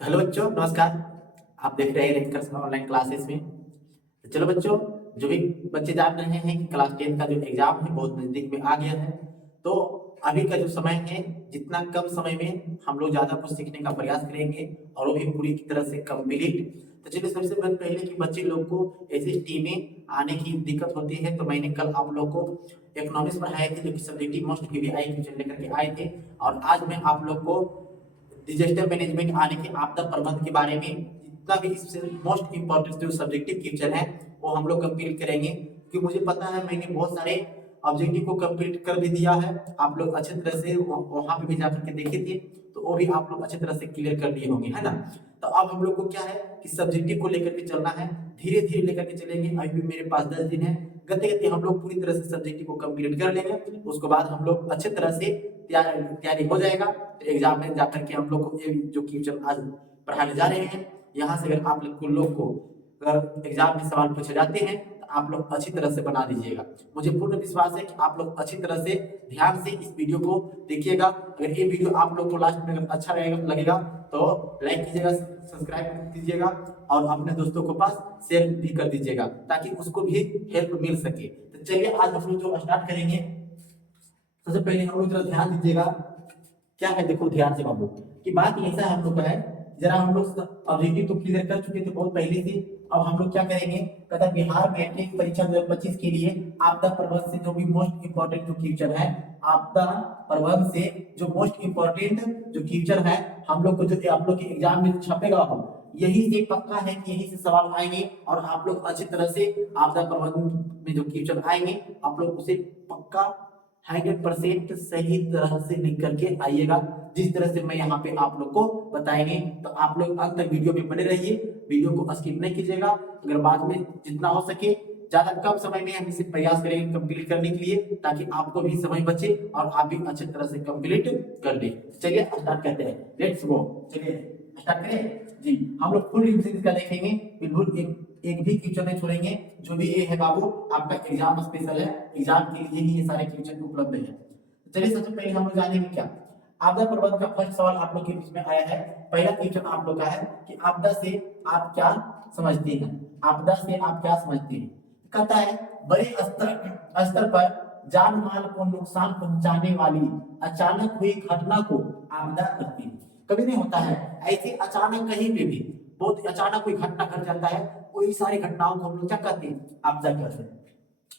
Hello बच्चों, नमस्कार। आप देख रहे हैं रेंकर्स ऑनलाइन क्लासेस में। तो चलो बच्चों, जो भी बच्चे जान रहे हैं कि क्लास 10 का जो एग्जाम है बहुत नजदीक में आ गया है, तो अभी का जो समय है, जितना कम समय में हम लोग ज्यादा कुछ सीखने का प्रयास करेंगे और वो भी पूरी तरह से कंप्लीट। तो चलिए सबसे पहले कि बच्चे लोग को ऐसी टीमें आने की दिक्कत होती है, तो मैंने कल आप लोग को इकोनॉमिक्स पढ़ाए थे जो कि सब्जेक्टिव मोस्ट पीवीआई क्वेश्चन लेकर के आए थे। और आज मैं आप लोग को डिजास्टर मैनेजमेंट आने के आपदा प्रबंधन के बारे में जितना भी इससे मोस्ट इंपॉर्टेंट जो सब्जेक्टिव क्वेश्चन है वो हम लोग कंप्लीट करेंगे, क्योंकि मुझे पता है मैंने बहुत सारे ऑब्जेक्टिव को कंप्लीट कर भी दिया है। आप लोग अच्छे तरह से वहां पे भी जाकर के देखे थे, तो वो भी आप लोग अच्छे तरह से क्लियर कर लिए होंगे, है ना। तो अब हम लोग को क्या है कि सब्जेक्टिव को लेकर के चलना है, धीरे धीरे लेकर के चलेंगे। अभी भी मेरे पास 10 दिन है, गते गते हम लोग पूरी तरह से सब्जेक्टिव को कंप्लीट कर लेंगे। उसके बाद हम लोग अच्छे तरह से तैयारी हो जाएगा। तो एग्जाम में जाकर के हम लोग को ये जो क्वेश्चन आज पढ़ाने जा रहे हैं, यहाँ से अगर आप लोग को अगर एग्जाम में सवाल पूछे जाते हैं तो आप लोग अच्छी तरह से बना दीजिएगा। मुझे पूर्ण विश्वास है कि आप लोग अच्छी तरह से ध्यान से इस वीडियो को देखिएगा। अगर ये वीडियो आप लोग को लास्ट में अगर अच्छा लगेगा तो लाइक कीजिएगा, सब्सक्राइब कीजिएगा और अपने दोस्तों को पास शेयर भी कर दीजिएगा ताकि उसको भी हेल्प मिल सके। तो चलिए आज हम लोग जो स्टार्ट करेंगे, सबसे पहले हम लोग जरा ध्यान दीजिएगा। क्या है, देखो ध्यान से बाबू कि बात ऐसा हम लोग का है। जरा हम लोग ऑब्जेक्टिव तो क्लियर कर चुके थे बहुत पहले से। अब हम लोग क्या करेंगे, कहता बिहार मैट्रिक परीक्षा 2025 के लिए आपदा प्रबंधन से जो भी मोस्ट इंपोर्टेंट जो क्वेश्चन है, आपदा प्रबंधन से जो मोस्ट इंपोर्टेंट जो क्वेश्चन है हम लोग को जो आप लोग के एग्जाम में छपेगा हो, यही से पक्का है कि यही से सवाल आएंगे और आप लोग अच्छी तरह से आपदा प्रबंधन में जो क्वेश्चन आएंगे आप लोग उसे पक्का 100% सही तरह से लिख करके आइएगा, जिस तरह से मैं यहाँ पे आप लोग को बताएंगे। तो आप लोग अंत तक वीडियो में बने रहिए, वीडियो को स्किप नहीं कीजिएगा। अगर बाद में जितना हो सके ज्यादा कम समय में हम इसे प्रयास करेंगे कंप्लीट करने के लिए, ताकि आपको भी समय बचे और आप भी अच्छी तरह से कंप्लीट कर ले। चलिए स्टार्ट करते हैं, लेट्स गो। चलिए स्टार्ट करें जी। हम लोग फुल रिवीजन का देखेंगे, बिल्कुल एक भी क्वेश्चन नहीं छोड़ेंगे। जो भी ये है बाबू आपका एग्जाम स्पेशल है, एग्जाम के लिए ही ये सारे क्वेश्चन उपलब्ध है। चलिए सबसे पहले हम लोग जानेंगे क्या आपदा प्रबंधन का फर्स्ट सवाल आप लोग के बीच में आया है। पहला क्वेश्चन आप लोग का है कि आपदा से आप क्या समझते हैं। आपदा से आप क्या समझते हैं, कहता है बड़े स्तर पर जान माल को नुकसान पहुंचाने वाली अचानक हुई घटना को आपदा कहते हैं। कभी नहीं होता है ऐसे अचानक, कहीं पे भी बहुत अचानक कोई घटना घट जाता है, कोई सारी घटनाओं को हम लोग क्या कहते हैं, आपदा कहते हैं।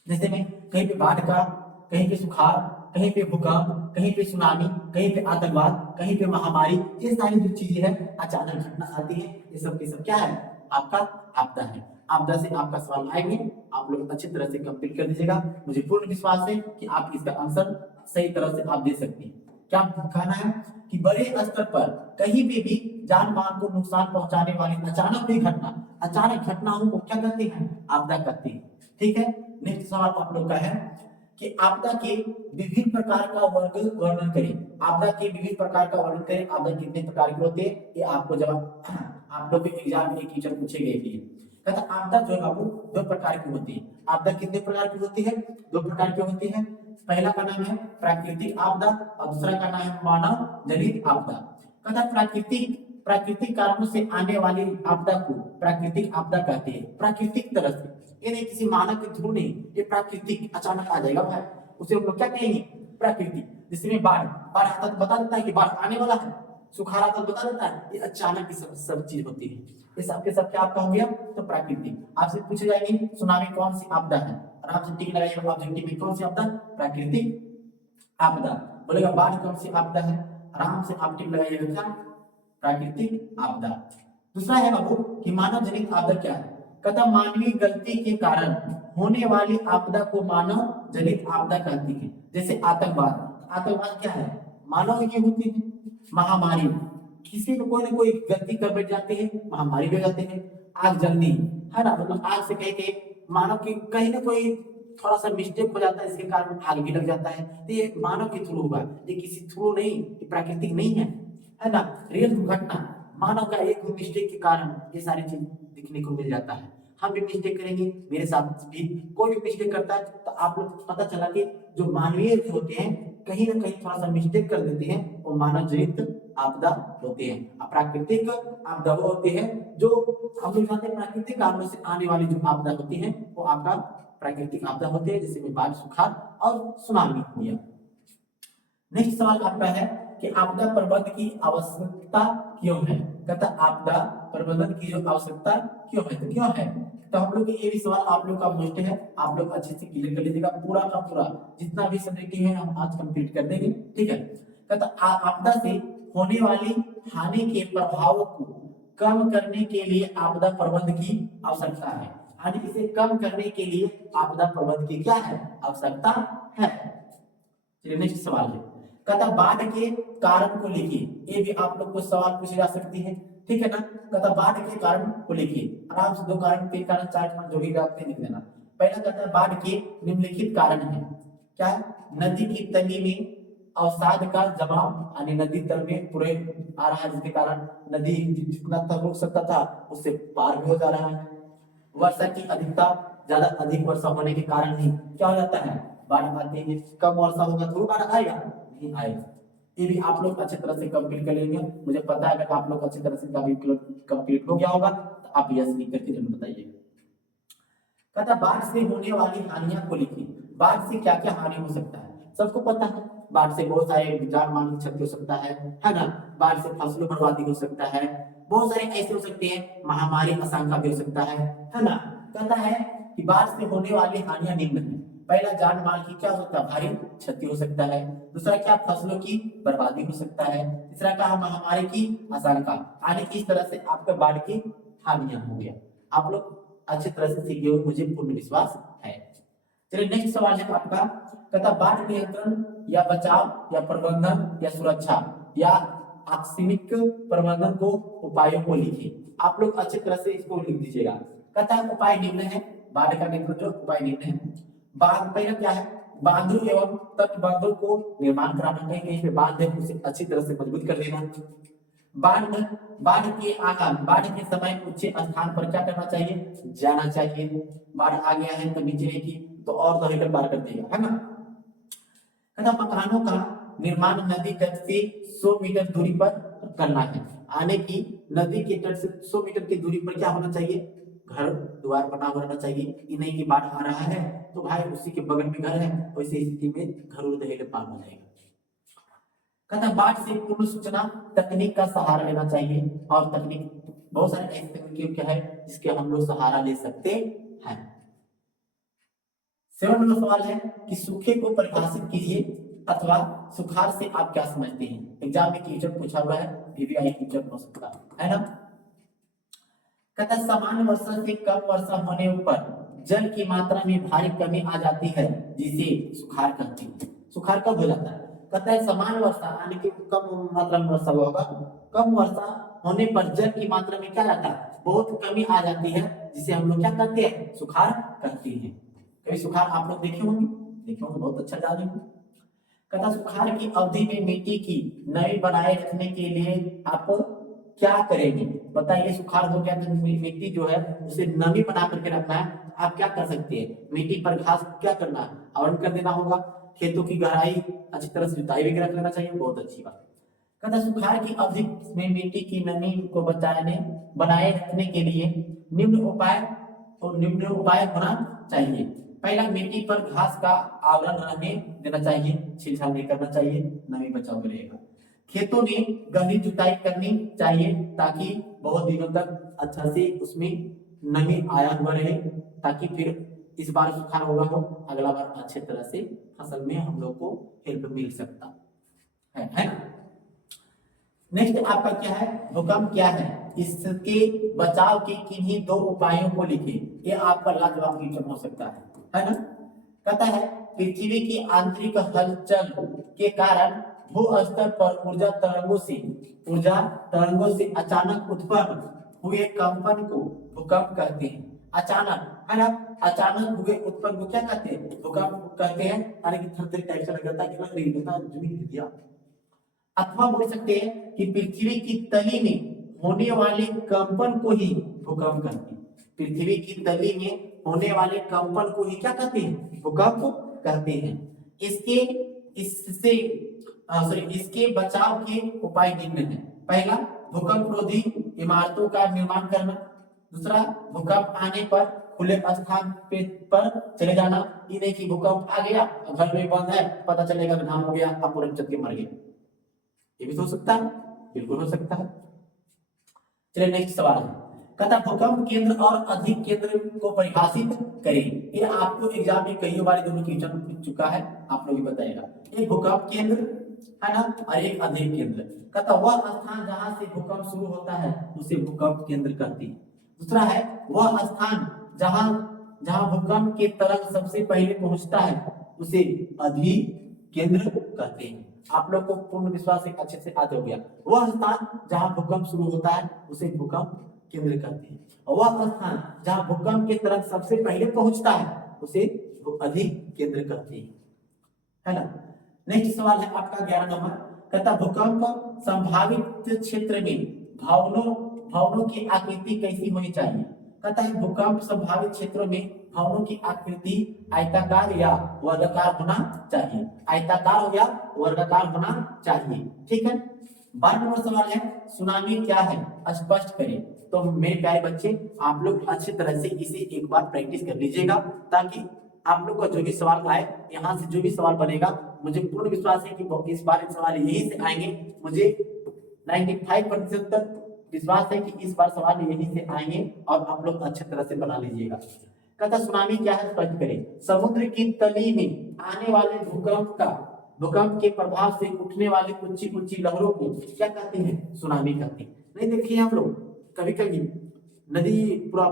जैसे में कहीं पे बाढ़ का, कहीं पे सुखाड़, कहीं पे भूकंप, कहीं पे सुनामी, कहीं पे आतंकवाद, कहीं पे महामारी, ये सारी जो चीजें हैं अचानक घटना आती है, ये सब क्या है, आपका आपदा है। आपदा से आपका सवाल आएंगे, आप लोग अच्छी तरह से कंप्लीट कर दीजिएगा। मुझे पूर्ण विश्वास है कि आप इसका आंसर सही तरह से आप दे सकते हैं। क्या कहना है कि बड़े स्तर पर कहीं पे भी जान माल को नुकसान पहुंचाने वाली अचानक हुई घटना, अचानक घटनाओं को क्या कहते हैं, आपदा कहते हैं। ठीक है, नेक्स्ट सवाल आप लोग का है कि आपदा के विभिन्न प्रकार का वर्णन करें। आपदा के विभिन्न प्रकार का वर्णन करें। आपदा कितने प्रकार के होते हैं, ये आपको जब आप लोग के एग्जाम में टीचर पूछे गए थे। कहता आपदा जो है बाबू दो प्रकार की होती है। आपदा कितने प्रकार की होती है, दो प्रकार की होती है। पहला का नाम है प्राकृतिक आपदा और दूसरा का नाम है मानव जनित आपदा। कहता प्राकृतिक कारणों से आने वाली आपदा को प्राकृतिक आपदा कहते हैं। प्राकृतिक तरह से, ये नहीं किसी मानव के थ्रू नहीं, ये प्राकृतिक अचानक आ जाएगा भाई, उसे हम लोग क्या कहेंगे, प्राकृतिक। जिसमें बाढ़ बाढ़ आता तो बता देता है कि बाढ़ आने वाला है, सुखाड़ आता तो बता देता है, ये अचानक की सब चीज होती है। ये सबके सब क्या आपका हो गया, तो प्राकृतिक। आपसे पूछे जाएंगे सुनामी कौन सी आपदा है, और आपसे टिक लगाइएगा ऑब्जेक्टिव में कौन सी आपदा, प्राकृतिक आपदा। बोलेगा बाढ़ कौन सी आपदा है, आराम से आप टिक लगाइएगा क्या, प्राकृतिक आपदा। दूसरा है बाबू कि मानव जनित आपदा क्या है। कहता मानवीय गलती के कारण होने वाली आपदा को मानव जनित आपदा कहती है। जैसे आतंकवाद, आतंकवाद क्या है, मानव की होती है। महामारी, किसी में कोई ना कोई गलती कर बैठ जाते हैं, महामारी हो जाते हैं। आग जलनी है ना, मतलब आग से कह के मानव की कहीं ना कोई थोड़ा सा मिस्टेक हो जाता है, इसके कारण आग भी लग जाता है। तो ये मानव के थ्रू होगा, ये किसी थ्रू नहीं, ये प्राकृतिक नहीं है ना। रियल दुर्घटना मानव का एक मिस्टेक के कारण ये सारी चीज दिखने को मिल जाता है। हम भी मिस्टेक करेंगे, मेरे साथ भी कोई भी मिस्टेक करता है, तो आप लोग पता चला कि जो मानवीय होते हैं कहीं ना कहीं थोड़ा सा मिस्टेक कर देते हैं, वो मानव जनित आपदा होते हैं। प्राकृतिक आपदा वो होती है जो हम लोग जानते हैं, प्राकृतिक कारणों से आने वाली जो आपदा होती है वो आपका प्राकृतिक आपदा होती है, जैसे में बाढ़, सुखाड़ और सुनामी हो गया। नेक्स्ट सवाल आपका है कि आपदा प्रबंधन की आवश्यकता क्यों है। कहता आपदा प्रबंधन की जो आवश्यकता क्यों है, तो क्यों है, तो हम लोग ये भी सवाल आप लोग का मोस्ट है, आप लोग अच्छे से क्लियर कर लीजिएगा। पूरा का पूरा जितना भी सब्जेक्ट है हम आज कंप्लीट कर देंगे, ठीक है। कहता आपदा से होने वाली हानि के प्रभावों को कम करने के लिए आपदा प्रबंधन की आवश्यकता है। हानि इसे कम करने के लिए आपदा प्रबंधन की क्या है, आवश्यकता है। चलिए नेक्स्ट सवाल है, कहता बाढ़ के कारण को लिखिए। ये भी आप लोग को सवाल पूछी जा सकती है, ठीक है ना। कहता बाढ़ के कारण को लिखिए, आराम से 2 कारण, 3 कारण, 4 कारण जो भी आपके लिख देना। पहला कहता है बाढ़ के निम्नलिखित कारण है, क्या है, नदी की तली में अवसाद का जमाव, यानी नदी तल में पूरे आ रहा है, जिसके कारण नदी जितना तक रुक सकता था उससे पार भी हो जा रहा है। वर्षा की अधिकता, ज्यादा अधिक वर्षा होने के कारण ही क्या हो जाता है, बाढ़ आती है। कम वर्षा होगा तो बाढ़ आएगा, नहीं आएगा। ये भी आप लोग अच्छी तरह से कंप्लीट कर लेंगे। मुझे पता है अगर आप लोग अच्छी तरह से कंप्लीट हो गया होगा तो आप यस लिख करके जरूर बताइएगा। कहता बाढ़ से होने वाली हानियां को लिखिए। बाढ़ से क्या क्या हानि हो सकता है, सबको पता है, बाढ़ से बहुत सारे जान माल की क्षति हो सकता है ना। बाढ़ से फसलों बर्बादी हो सकता है, बहुत सारे ऐसे हो सकते हैं, महामारी आशंका भी हो सकता है ना। कहता है कि बाढ़ से होने वाली हानियां निम्न है। पहला, जान माल की क्या हो सकता है, भारी क्षति हो सकता है। दूसरा क्या, फसलों की बर्बादी हो सकता है। तीसरा कहा, महामारी की आशंका। यानी इस तरह से आपका बाढ़ की हानियां हो गया। आप लोग अच्छी तरह से सीखे हुए मुझे पूर्ण विश्वास है। चलिए नेक्स्ट सवाल है आपका, कहता बाढ़ नियंत्रण या बचाव या प्रबंधन या सुरक्षा या आकस्मिक प्रबंधन को उपायों को लिखिए। आप लोग अच्छी तरह से इसको लिख दीजिएगा। कहता है उपाय निम्न है, बाढ़ का नियंत्रण जो उपाय निम्न है। बाढ़ पहला क्या है, बांधों एवं तटबंधों को निर्माण कराना, कहीं पे बांध है उसे अच्छी तरह से मजबूत कर देना। बाढ़ के समय ऊंचे स्थान पर क्या करना चाहिए, जाना चाहिए। बाढ़ आ गया है तो नीचे की तो और दहेकर पार कर देगा, है ना। कहता मकानों का निर्माण नदी तट से 100 मीटर दूरी पर करना है। आने की नदी के तट से 100 मीटर की दूरी पर क्या होना चाहिए, घर द्वार बना हुआ रहना चाहिए। ये नहीं कि बाढ़ आ रहा है तो भाई उसी के बगल में घर है, वैसे स्थिति में घर उड़ दहेले पार हो जाएगा। कहता बाढ़ से पूर्व सूचना तकनीक का सहारा लेना चाहिए, और तकनीक बहुत सारे ऐसे तकनीक क्या है जिसके हम लोग सहारा ले सकते हैं। 7 नंबर सवाल है कि सूखे को परिभाषित कीजिए अथवा सुखाड़ से आप क्या समझते हैं। एग्जाम में क्वेश्चन पूछा हुआ है, पीवीआई क्वेश्चन हो सकता है ना। कहता सामान्य वर्षा से कम वर्षा होने पर जल की मात्रा में भारी कमी आ जाती है, जिसे सुखाड़ कहते हैं। सुखाड़ कब हो जाता है, कहता है सामान्य वर्षा यानी कि कम मात्रा में वर्षा होगा, कम वर्षा होने पर जल की मात्रा में क्या रहता है, बहुत कमी आ जाती है, जिसे हम लोग क्या कहते हैं, सुखाड़ कहते हैं। कभी सुखाड़ आप लोग देखे होंगे, बहुत अच्छा जाने होंगे। कहता सुखाड़ की अवधि में मिट्टी की नमी बनाए रखने के लिए आप क्या करेंगे, बताइए। सुखाड़ हो गया तो मिट्टी जो है उसे नमी बना करके रखना है, आप क्या कर सकते हैं, मिट्टी पर घास क्या करना है, आवरण कर देना होगा। खेतों की गहराई अच्छी तरह से जुताई भी रख लेना चाहिए, बहुत अच्छी बात। कहता सुखाड़ की अवधि में मिट्टी की नमी को बनाए रखने के लिए निम्न उपाय होना चाहिए। पहला, मिट्टी पर घास का आवरण रहने देना चाहिए, छीलछाल नहीं करना चाहिए, नमी बचाव रहेगा। खेतों में गहरी जुताई करनी चाहिए ताकि बहुत दिनों तक अच्छा से उसमें नमी आया हुआ रहे, ताकि फिर इस बार सुखाड़ होगा हो अगला बार अच्छे तरह से फसल में हम लोग को हेल्प मिल सकता है ना। नेक्स्ट आपका क्या है, भूकंप क्या है, इसके बचाव के किन्हीं 2 उपायों को लिखें। ये आपका लाजवाब क्वेश्चन हो सकता है ना। कहता है पृथ्वी की आंतरिक हलचल के कारण भू स्तर पर ऊर्जा तरंगों से अचानक उत्पन्न हुए कंपन को भूकंप कहते हैं। अचानक, है ना, अचानक हुए उत्पन्न को क्या कहते हैं, भूकंप कहते हैं। यानी कि थर-थर टाइप से लगता है कि लग रही है जमीन हिल गया। अथवा बोल सकते हैं कि पृथ्वी की तली में होने वाले कंपन को ही भूकंप कहते हैं। पृथ्वी की तली में होने वाले कंपन को ही क्या कहते हैं, भूकंप कहते हैं। इससे सॉरी इसके बचाव के उपाय निम्न है। पहला, भूकंप रोधी इमारतों का निर्माण करना। दूसरा, भूकंप आने पर खुले स्थान पर चले जाना। ये नहीं कि भूकंप आ गया घर में बंद है, पता चलेगा घाम हो गया, आप पूरे चल के मर गए। ये भी तो हो सकता है, बिल्कुल हो सकता है। चलिए नेक्स्ट सवाल है, कहता भूकंप केंद्र और अधिक केंद्र को परिभाषित करें। ये आपको एग्जाम में कई बार दोनों क्वेश्चन पूछ चुका है, आप लोग ही बताइएगा। एक भूकंप केंद्र है ना, और एक अधिक केंद्र। कहता वह स्थान जहां से भूकंप शुरू होता है उसे भूकंप केंद्र कहते हैं। दूसरा है वह स्थान जहां जहां भूकंप के तरंग सबसे पहले पहुंचता है उसे अधिक केंद्र कहते हैं। आप लोग को पूर्ण विश्वास है अच्छे से याद हो गया। वह स्थान जहां भूकंप शुरू होता है उसे भूकंप केंद्र कहते हैं, और वह स्थान जहां भूकंप के तरंग सबसे पहले पहुंचता है उसे अधिक केंद्र कहते हैं, है ना। नेक्स्ट सवाल है आपका 11 नंबर, कहता भूकंप संभावित क्षेत्र में भवनों की आकृति कैसी होनी चाहिए। कहता है भूकंप संभावित क्षेत्रों में भवनों की आकृति आयताकार या वर्गाकार होना चाहिए। आयताकार हो या वर्गाकार होना चाहिए, ठीक है। 12 नंबर सवाल है, सुनामी क्या है स्पष्ट करें। तो मेरे प्यारे बच्चे, आप लोग अच्छी तरह से इसे एक बार प्रैक्टिस कर लीजिएगा, ताकि आप लोग का जो भी सवाल आए, यहाँ से जो भी सवाल बनेगा, मुझे पूर्ण विश्वास है कि इस बार सवाल यही से आएंगे। मुझे 95% तक विश्वास है कि इस बार सवाल यही से आएंगे और आप लोग अच्छी तरह से बना लीजिएगा। कहता सुनामी क्या है स्पष्ट करें। समुद्र की तली में आने वाले भूकंप के प्रभाव से उठने वाली ऊंची ऊंची लहरों को क्या कहते हैं, सुनामी कहते हैं। नहीं देखिए हम लोग कभी कभी नदी पूरा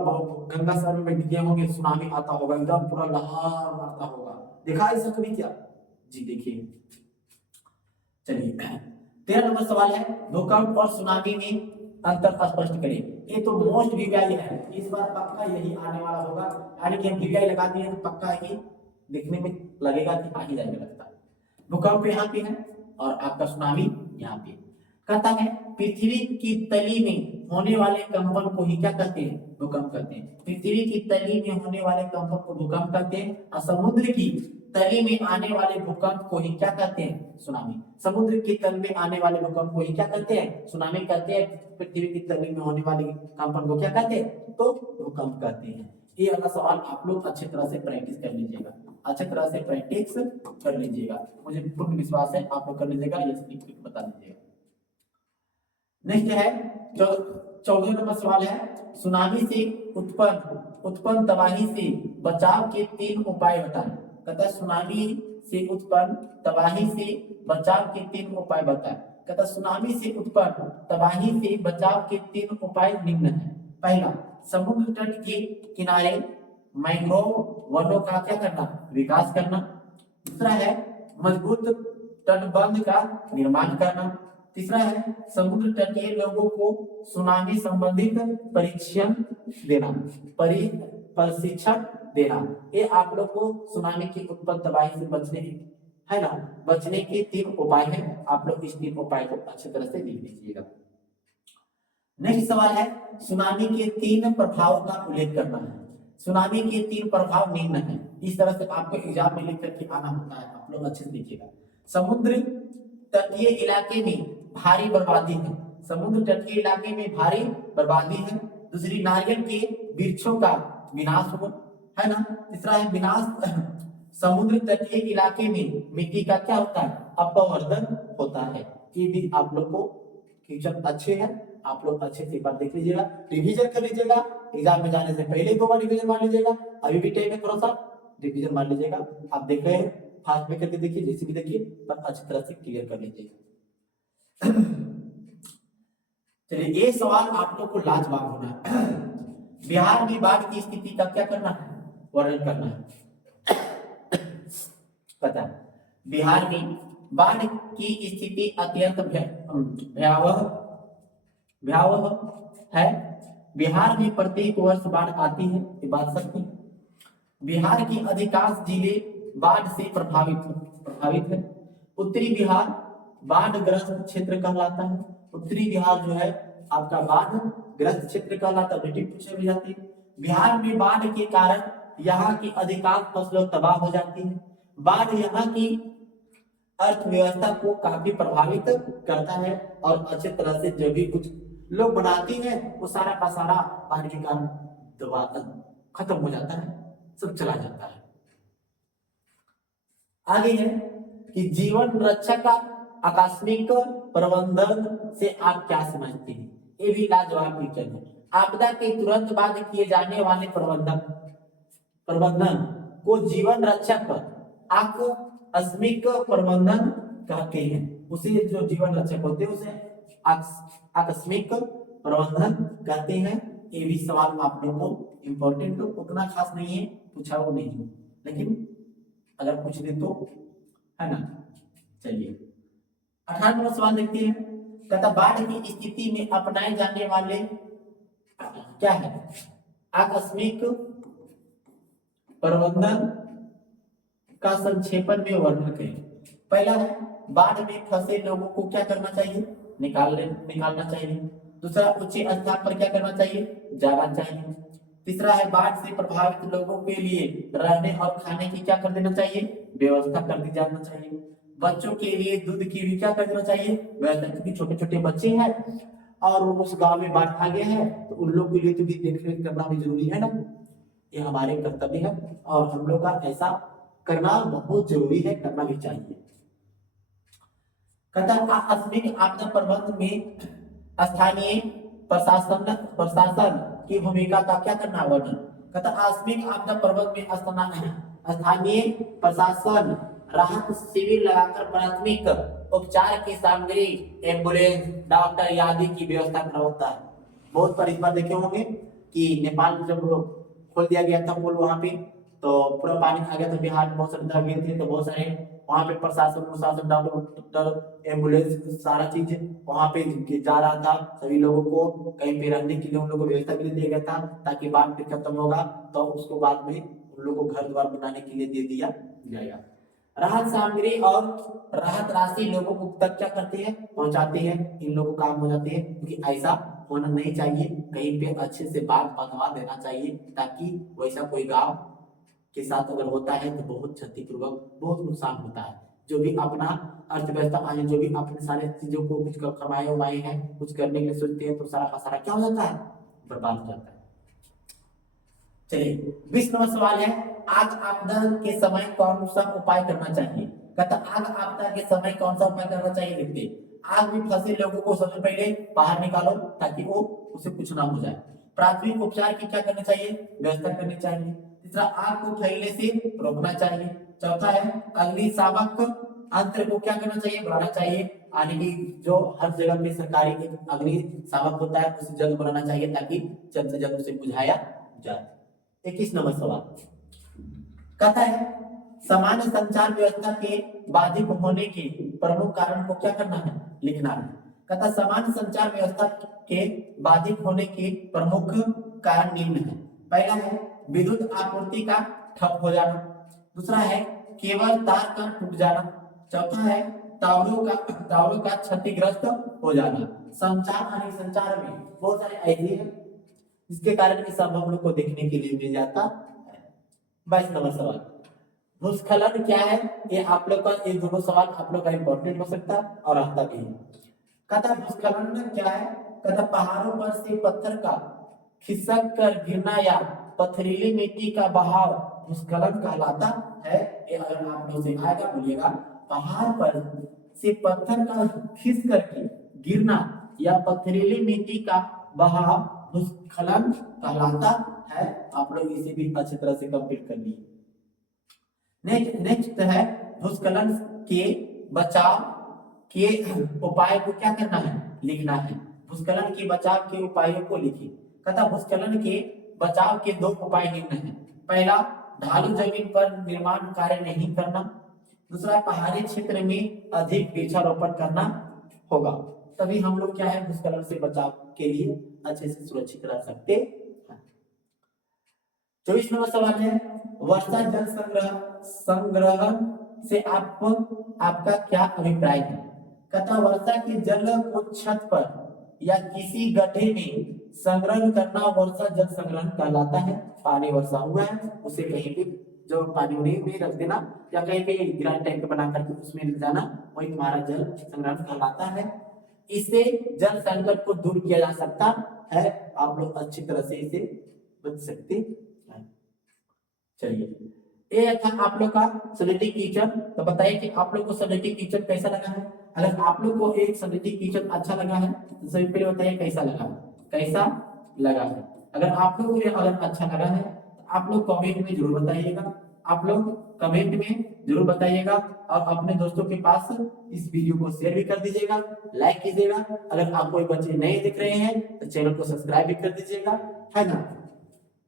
गंगा सागर में गए होंगे, सुनामी आता होगा, एकदम पूरा लहर मारता होगा, देखा ऐसा कभी क्या जी। देखिए चलिए 13 नंबर सवाल है, भूकंप और सुनामी में अंतर स्पष्ट करें। ये तो मोस्ट वीवीआई है, इस बार पक्का यही आने वाला होगा, यानी कि हम वीवीआई लगा दिए तो पक्का ही देखने में लगेगा कि आ ही जाएगा लगता है। भूकंप यहाँ पे है और आपका सुनामी यहाँ पे। कहता है पृथ्वी की तली में होने वाले कंपन को ही क्या कहते हैं, भूकंप कहते हैं। पृथ्वी की तली में होने वाले कंपन को भूकंप कहते हैं, और समुद्र की तली में आने वाले भूकंप को ही क्या कहते हैं, सुनामी। समुद्र की तल में आने वाले भूकंप को ही क्या कहते हैं, सुनामी कहते हैं। पृथ्वी की तली में होने वाले कंपन को क्या कहते हैं, तो भूकंप कहते हैं। ये वाला सवाल आप लोग अच्छी तरह से प्रैक्टिस कर लीजिएगा, अच्छी तरह से प्रैक्टिस कर लीजिएगा, मुझे पूर्ण विश्वास है आप लोग कर लीजिएगा, ये बता दीजिएगा। नेक्स्ट है 14 नंबर सवाल है, सुनामी से उत्पन्न तबाही से बचाव के 3 उपाय बताएं। कहता है सुनामी से उत्पन्न तबाही से बचाव के 3 उपाय बताएं। कहता सुनामी से उत्पन्न तबाही से बचाव के 3 उपाय निम्न है। पहला, समुद्र तट के किनारे मैंग्रोव वनों का क्या करना, विकास करना। दूसरा है मजबूत तटबंध का निर्माण करना। तीसरा है समुद्र तटीय लोगों को सुनामी संबंधित प्रशिक्षण देना। ये आप लोग को सुनामी की उत्पन्न तबाही से बचने है ना, बचने के 3 उपाय हैं। आप लोग इस 3 उपाय को अच्छी तरह से लिख लीजिएगा। नेक्स्ट सवाल है, सुनामी के 3 प्रभावों का उल्लेख करना है। सुनामी के 3 प्रभाव निम्न है। इस तरह से आपको एग्जाम में लिख करके आना होता है, आप लोग अच्छे से लिखिएगा। समुद्र तटीय इलाके में भारी बर्बादी है, समुद्र तटीय इलाके में भारी बर्बादी है। दूसरी, नारियल के वृक्षों का विनाश हो, है ना। तीसरा है विनाश समुद्र तटीय इलाके में मिट्टी का क्या होता है, अपवर्तन होता है। ये भी आप लोग को क्वेश्चन अच्छे हैं, आप लोग अच्छे से एक बार देख लीजिएगा, रिवीजन कर लीजिएगा। एग्जाम में जाने से पहले 2 बार रिवीजन मार लीजिएगा, अभी भी टाइम है, थोड़ा सा रिवीजन मार लीजिएगा। आप देख रहे हैं, फास्ट में करके देखिए, जैसे भी देखिए, पर अच्छी तरह से क्लियर कर लीजिए। चलिए ये सवाल आप लोग को लाजवाब होना है। बिहार में बाढ़ की स्थिति का क्या करना है, वर्णन करना है। पता है बिहार में बाढ़ की स्थिति अत्यंत भयावह है। बिहार में प्रत्येक वर्ष बाढ़ आती है, ये बात सत्य है। बिहार की अधिकांश जिले बाढ़ से प्रभावित है। उत्तरी बिहार बाढ़ ग्रस्त क्षेत्र कहलाता है। उत्तरी बिहार जो है आपका बाढ़ ग्रस्त क्षेत्र कहलाता है, बेटी पूछे भी जाती है। बिहार में बाढ़ के कारण यहाँ की अधिकांश फसलें तबाह हो जाती है। बाढ़ यहाँ की अर्थव्यवस्था को काफी प्रभावित करता है और अच्छे तरह से जो भी कुछ लोग बनाते हैं वो सारा का सारा बाढ़ के कारण दबा खत्म हो जाता है, सब चला जाता है। आगे है कि जीवन रक्षा का आकस्मिक प्रबंधन से आप क्या समझते हैं? ये भी लाजवाब क्वेश्चन है। आपदा के तुरंत बाद किए जाने वाले प्रबंधन को जीवन रक्षक आकस्मिक प्रबंधन कहते हैं। उसे जो जीवन रक्षक होते हैं उसे आकस्मिक प्रबंधन कहते हैं। ये भी सवाल आप लोगों को इम्पोर्टेंट उतना खास नहीं है, पूछा वो नहीं है, लेकिन अगर पूछ दे तो है ना। चलिए 18वां सवाल देखते हैं। कहता बाढ़ की स्थिति में अपनाए जाने वाले क्या है? आकस्मिक प्रबंधन का संक्षेपण में वर्णन करें। पहला है बाढ़ में फंसे लोगों को क्या करना चाहिए? निकालना चाहिए। दूसरा ऊंचे स्थान पर क्या करना चाहिए? जाना चाहिए। तीसरा है बाढ़ से प्रभावित लोगों के लिए रहने और खाने की क्या कर देना चाहिए? व्यवस्था कर दी जाना चाहिए। बच्चों के लिए दूध की भी क्या कर देना चाहिए? व्यवस्था, क्योंकि छोटे छोटे बच्चे हैं और उस गांव में बाढ़ आ गया है तो उन लोग के लिए तो भी देख रेख करना भी जरूरी है ना। ये हमारे कर्तव्य है और हम लोग का ऐसा करना बहुत जरूरी है, करना भी चाहिए। कहता आकस्मिक आपदा प्रबंधन में स्थानीय प्रशासन की भूमिका का क्या करना वर्णन। कहता आकस्मिक आपदा प्रबंधन में स्थानीय प्रशासन राहत शिविर लगाकर प्राथमिक उपचार की सामग्री, एम्बुलेंस, डॉक्टर आदि की व्यवस्था करना होता है। बहुत बार इस बार देखे होंगे कि नेपाल में जब खोल दिया गया था पुल, वहां पे तो पूरा पानी आ गया था, बिहार में बहुत सारे दह गए थे, तो बहुत सारे वहां पे प्रशासन डॉक्टर एम्बुलेंस सारा चीज वहां पे जा रहा था। सभी लोगों को कहीं पे रहने के लिए उन लोगों को व्यवस्था के लिए दिया गया था ताकि बाढ़ फिर खत्म होगा तो उसको बाद में उन लोगों को घर द्वार बनाने के लिए दे दिया जाएगा। राहत सामग्री और राहत राशि लोगों को तक क्या करते हैं? पहुंचाते हैं। इन लोगों को काम हो जाते हैं, क्योंकि ऐसा होना नहीं चाहिए। कहीं पे अच्छे से बात बनवा देना चाहिए ताकि वैसा कोई गांव के साथ अगर होता है तो बहुत क्षतिपूर्वक बहुत नुकसान होता है। जो भी अपना अर्थव्यवस्था आने, जो भी अपने सारे चीजों को कुछ कमाए हुए हैं, कुछ करने के लिए सोचते हैं तो सारा का सारा क्या हो जाता है? बर्बाद हो जाता है। चलिए 20 नंबर सवाल है, आग आपदा के समय कौन सा उपाय करना चाहिए? कहता आग आपदा के समय कौन सा उपाय करना चाहिए? लिखते आग में फंसे लोगों को सबसे पहले बाहर निकालो ताकि वो उसे कुछ ना हो जाए। प्राथमिक उपचार की क्या करनी चाहिए? व्यवस्था करनी चाहिए। तीसरा आग को फैलने से रोकना चाहिए। चौथा है अग्निशामक यंत्र को क्या करना चाहिए? बढ़ाना चाहिए, यानी कि जो हर जगह पे सरकारी अग्निशामक होता है उसे जल्द बनाना चाहिए ताकि जल्द से जल्द उसे बुझाया जाए। 21 नंबर सवाल कहता है सामान्य संचार व्यवस्था के बाधित होने के प्रमुख कारण को क्या करना है? लिखना है। कहता सामान्य संचार व्यवस्था के बाधित होने के प्रमुख कारण निम्न है। पहला है विद्युत आपूर्ति का ठप हो जाना। दूसरा है केबल तार का टूट जाना। चौथा है टावरों का क्षतिग्रस्त हो जाना। संचार में बहुत सारे ऐसे हैं जिसके कारण ये सब हम लोग को देखने के लिए मिल जाता है। 22 नंबर सवाल भूस्खलन क्या है? ये आप लोग का, ये दोनों सवाल आप लोग का इंपॉर्टेंट हो सकता है और आता भी है। कहता भूस्खलन क्या है? कहता पहाड़ों पर से पत्थर का खिसक कर गिरना या पथरीली मिट्टी का बहाव भूस्खलन कहलाता है। ये अगर आप लोग से आएगा बोलिएगा, पहाड़ पर से पत्थर का खिस करके गिरना या पथरीली मिट्टी का बहाव भूस्खलन कहलाता है। आप लोग इसे भी अच्छी तरह से कंप्लीट कर लिए। नेक्स्ट है भूस्खलन के बचाव के उपाय को क्या करना है? लिखना है। भूस्खलन के बचाव के उपायों को लिखिए। कहता भूस्खलन के बचाव के दो उपाय निम्न हैं। पहला ढालू जमीन पर निर्माण कार्य नहीं करना। दूसरा पहाड़ी क्षेत्र में अधिक वृक्षारोपण करना होगा, तभी हम लोग क्या है भूस्खलन से बचाव के लिए अच्छे से सुरक्षित रह सकते हैं। 24 नंबर सवाल है वर्षा जल संग्रह से आपका क्या अभिप्राय है? कहता वर्षा के जल को छत पर या किसी गड्ढे में संग्रह करना वर्षा जल संग्रहण कहलाता है। पानी वर्षा हुआ है उसे कहीं भी जो पानी में रख देना या कहीं पे ग्राइंड टाइप का बना करके उसमें ले जाना, वही तुम्हारा जल संग्रहण कहलाता है। इससे जल संकट को दूर किया जा सकता है, आप लोग अच्छी तरह से इसे बच सकते हैं। चलिए, ये था आप लोग का सैनिटरी किचन। तो बताइए कि आप लोग को सैनिटरी किचन कैसा लगा है। अगर आप लोग को एक सैनिटरी किचन अच्छा लगा है तो सबसे पहले बताइए कैसा लगा, कैसा लगा है। अगर आप लोग को ये अगर अच्छा लगा है तो आप लोग कमेंट में जरूर बताइएगा, आप लोग कमेंट में जरूर बताइएगा और अपने दोस्तों के पास इस वीडियो को शेयर भी कर दीजिएगा, लाइक कीजिएगा। अगर आप कोई बच्चे नए दिख रहे हैं तो चैनल को सब्सक्राइब भी कर दीजिएगा, है ना।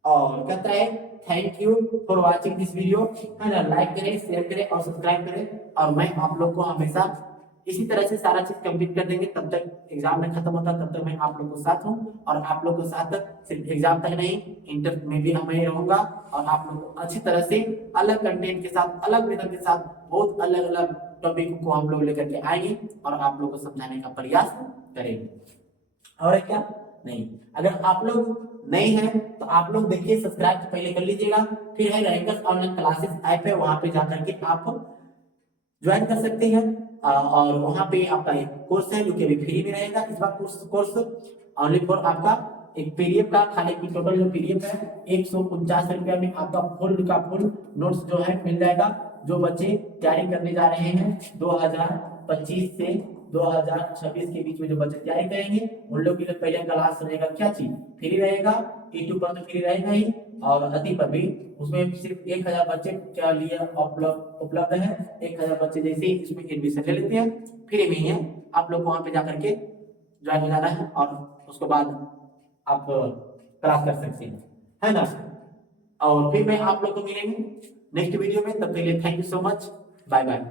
और कहता है thank you for watching this video, है ना। लाइक करें, शेयर करें और सब्सक्राइब करें। और मैं आप लोग को हमेशा इसी तरह से सारा चीज कंप्लीट कर देंगे, तब तक एग्जाम नहीं खत्म होता तब तक मैं आप लोग को साथ हूँ। और आप लोग के साथ सिर्फ एग्जाम तक नहीं, इंटर में भी मैं रहूंगा और आप लोग को अच्छी तरह से अलग कंटेंट के साथ, अलग मेथड के साथ बहुत अलग अलग टॉपिक को हम लोग लेकर के आएंगे और आप लोग को समझाने का प्रयास करेंगे। और क्या नहीं, अगर आप लोग नहीं है तो आप लोग देखिए सब्सक्राइब तो पहले कर लीजिएगा, फिर है रैंकर्स ऑनलाइन क्लासेस ऐप है, वहां पे जाकर के आप ज्वाइन कर सकते हैं। और वहां पे आपका एक कोर्स है जो कि अभी फ्री में रहेगा इस बार। कोर्स ओनली फॉर आपका एक पीडीएफ का, खाने की टोटल जो पीडीएफ है 149 रुपया में आपका फुल का फुल नोट्स जो है मिल जाएगा। जो बच्चे तैयारी करने जा रहे हैं 2025 से 2026 के बीच में जो बच्चे तैयारी करेंगे उन लोग के लिए पहले क्लास रहेगा, क्या चीज फ्री रहेगा, यूट्यूब पर तो फ्री रहेगा ही और अति पर भी उसमें सिर्फ 1000 बच्चे के लिए उपलब्ध है। 1000 बच्चे जैसे ही इसमें एडमिशन ले लेते हैं फ्री में ही है, आप लोग वहां पे जाकर के ज्वाइन हो जाना है और उसके बाद आप क्लास कर सकते हैं, है ना। और फिर मैं आप लोग को मिलेंगे नेक्स्ट वीडियो में, तब तक के लिए thank you so much, bye bye.